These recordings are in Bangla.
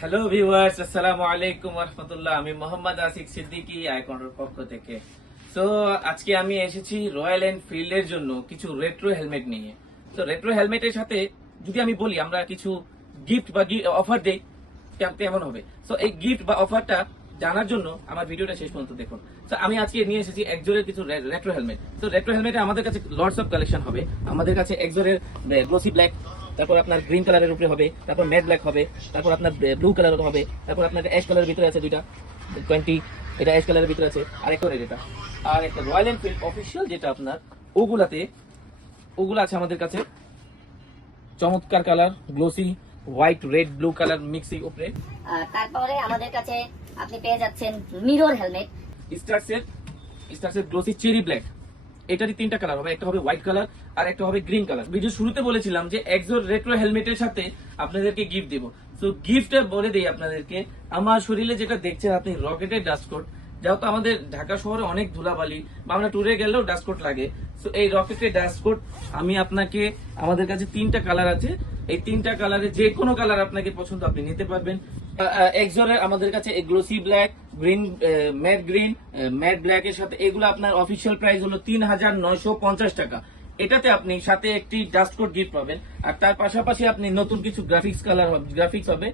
হ্যালো ভিউয়ার্স, আসসালামু আলাইকুম ওয়া রাহমাতুল্লাহ। আমি মোহাম্মদ আসিক সিদ্দিকী আইকনের পক্ষ থেকে। সো আজকে আমি এসেছি রয়্যাল এনফিল্ডের জন্য কিছু রেট্রো হেলমেট নিয়ে। তো রেট্রো হেলমেটের সাথে যদি আমি বলি আমরা কিছু গিফট বা অফার দেই, কেমন হবে? সো এই গিফট বা অফারটা জানার জন্য আমার ভিডিওটা শেষ পর্যন্ত দেখুন। তো আমি আজকে নিয়ে এসেছি একজোরের কিছু রেট্রো হেলমেট। তো রেট্রো হেলমেটে আমাদের কাছে লটস অফ কালেকশন হবে। আমাদের কাছে একজোরের গ্লোসি ব্ল্যাক, তারপর আপনার গ্রিন কালারের উপরে হবে, তারপর ম্যাট ব্ল্যাক হবে, তারপর আপনার ব্লু কালারের হবে, তারপর আপনার অ্যাশ কালারের ভিতরে আছে দুইটা 20, এটা অ্যাশ কালারের ভিতরে আছে, আর একটা রেড, এটা আর একটা রয়্যাল এনফিল্ড অফিসিয়াল যেটা আপনার ওগুলা আছে আমাদের কাছে চমৎকার colour, glossy white red blue colour mixing উপরে। তারপরে আমাদের কাছে আপনি পেয়ে যাচ্ছেন মিরর হেলমেট, স্টারসের গ্লোসি চেরি ব্ল্যাক। এটারই তিনটা কালার হবে, একটা হবে হোয়াইট কালার আর একটা হবে গ্রিন কালার। ভিডিও শুরুতে বলেছিলাম যে একজোর রেট্রো হেলমেটের সাথে আপনাদেরকে গিফট দেব। সো গিফটটা বলে দেই আপনাদেরকে। আমার শরীরে যেটা দেখছেন আপনি, রকেটের ডাস্ট কোট। যেহেতু আমাদের ঢাকা শহরে অনেক ধুলাবালি বা আমরা ট্যুরে গেলেও ডাস্ট কোট লাগে, সো এই রকেটের ডাস্ট কোট আমি আপনাকে, আমাদের কাছে তিনটা কালার আছে, এই তিনটা কালারে যে কোনো কালার আপনাকে পছন্দ আপনি নিতে পারবেন। একজোরের আমাদের কাছে glossy black, green, matte black এর সাথে এগুলো আপনার অফিসিয়াল প্রাইস হলো ৩,৯৫০ টাকা। এটাতে আপনি সাথে একটি ডাস্ট কোট গিফট পাবেন, আর তার পাশাপাশি আপনি নতুন কিছু গ্রাফিক্স হবে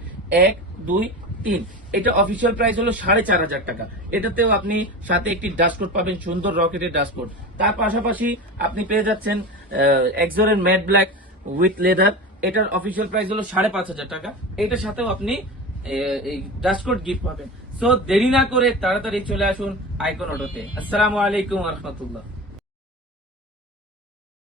1, 2, 3। এটা অফিসিয়াল প্রাইস হলো 4,৫০০ টাকা। এটাতেও আপনি সাথে একটি ডাস্ট কোট পাবেন, সুন্দর রকেটের ডাস্ট কোট। তার পাশাপাশি আপনি পেয়ে যাচ্ছেন একজোরের ম্যাট ব্ল্যাক উইথ লেদার। এটার অফিসিয়াল প্রাইস হলো 5,500 টাকা। এটার সাথেও আপনি এই ডাস্ট কোট গিফট পাবেন। সো দেরি না করে তাড়াতাড়ি চলে আসুন আইকন অটোতে। আসসালামু আলাইকুম ওয়া রাহমাতুল্লাহ।